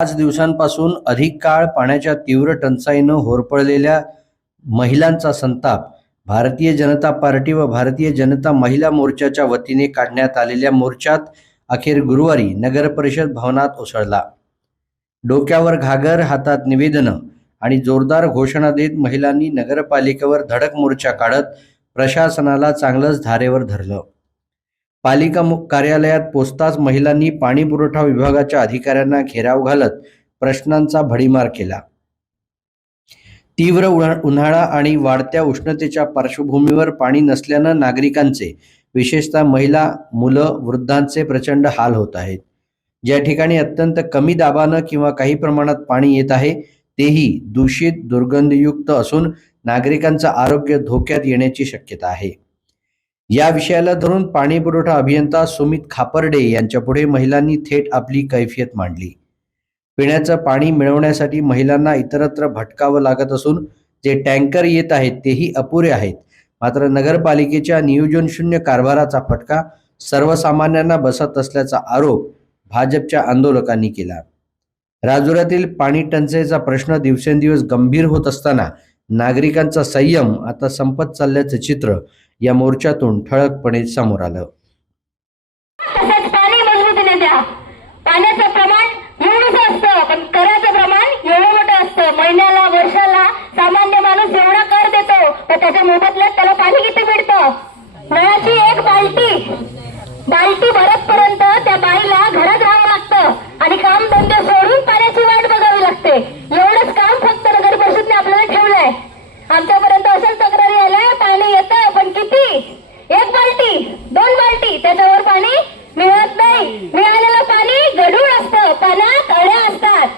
5 दिवसांपासून अधिक काळ पाण्याच्या तीव्र टंचाईनं होरपळलेल्या महिलांचा संताप भारतीय जनता पार्टी व भारतीय जनता महिला मोर्चाच्या वतीने काढण्यात आलेल्या मोर्चात अखेर गुरुवारी नगरपरिषद भवनात उसळला। डोक्यावर घागर, हातात निवेदनं आणि जोरदार घोषणा देत महिलांनी नगरपालिकेवर धडक मोर्चा काढत प्रशासनाला चांगलंच धारेवर धरलं। पालिका कार्यालयात पोचताच महिलांनी पाणी पुरवठा विभागाच्या अधिकाऱ्यांना घेराव घालत प्रश्नांचा भडीमार केला। तीव्र उन्हाळा आणि वाढत्या उष्णतेच्या पार्श्वभूमीवर पाणी नसल्यानं नागरिकांचे, विशेषतः महिला, मुलं, वृद्धांचे प्रचंड हाल होत आहेत। ज्या ठिकाणी अत्यंत कमी दाबानं किंवा काही प्रमाणात पाणी येत आहे तेही दूषित, दुर्गंधयुक्त असून नागरिकांचं आरोग्य धोक्यात येण्याची शक्यता आहे। या विषयाला धरून पाणी पुरवठा अभियंता सुमित खापर्डे यांच्यापुढे महिलांनी थेट आपली कैफियत मांडली। पिण्याचं पाणी मिळवण्यासाठी महिलांना इतरत्र भटकावं लागत असून जे टँकर येत आहेत तेही अपुरे आहेत। मात्र नगरपालिकेच्या नियोजनशून्य कारभाराचा फटका सर्वसामान्यांना बसत असल्याचा आरोप भाजपच्या आंदोलकांनी केला। राजुऱ्यातील पाणी टंचाईचा प्रश्न दिवसेंदिवस गंभीर होत असताना नागरिकांचा संयम आता संपत चालल्याचं चित्र या मोर्चातून ठळकपणे समोर आलं। तसंच पाणी मजबूतीने द्या। पाण्याचं प्रमाण एवढंच असतं पण कराचं प्रमाण एवढं मोठं असतं। महिन्याला, वर्षाला सामान्य माणूस एवढा कर देतो पण त्याच्या मोबदल्यात त्याला पाणी किती मिळतं? नळाची एक बाल्टी भरतपर्यंत त्या बाईला घरात राहावं लागतं आणि काम धंदे सोडून पाण्याची वाट बघावी लागते। एवढंच काम फक्त नगर परिषदेने आपल्याला ठेवलंय। आमच्यापर्यंत असंच तक्रारी आल्या, पाणी येतं पण किती? 1 बाल्टी, 2 बाल्टी, त्याच्यावर पाणी मिळत नाही। मिळालेलं पाणी गढूळ असतं, पाण्यात अळ्या असतात,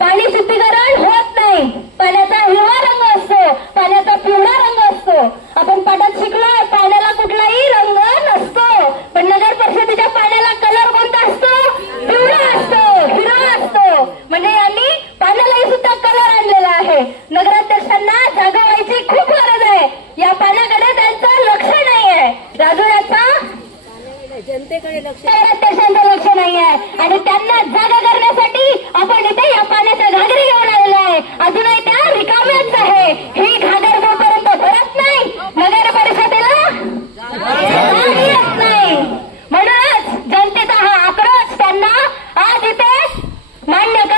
पाणी शुद्धीकरण होत नाही, पाण्याचा हिरवा रंग असतो, पाण्याचा पिवळा रंग असतो। आपण पाठात शिकलो पाण्याला कुठलाही रंग नसतो, पण नगर परिषदेच्या पाण्याला कलर कोणता असतो? पिवळा असतो, हिरवा असतो। म्हणजे आम्ही पाण्यालाही सुद्धा कलर आणलेला आहे। नगराध्यक्षांना जागा व्हायची खूप गरज आहे। या पाण्याकडे त्यांचं लक्ष नाही आहे। राजुऱ्याचा जनतेकडे लक्ष नाही आहे आणि त्यांना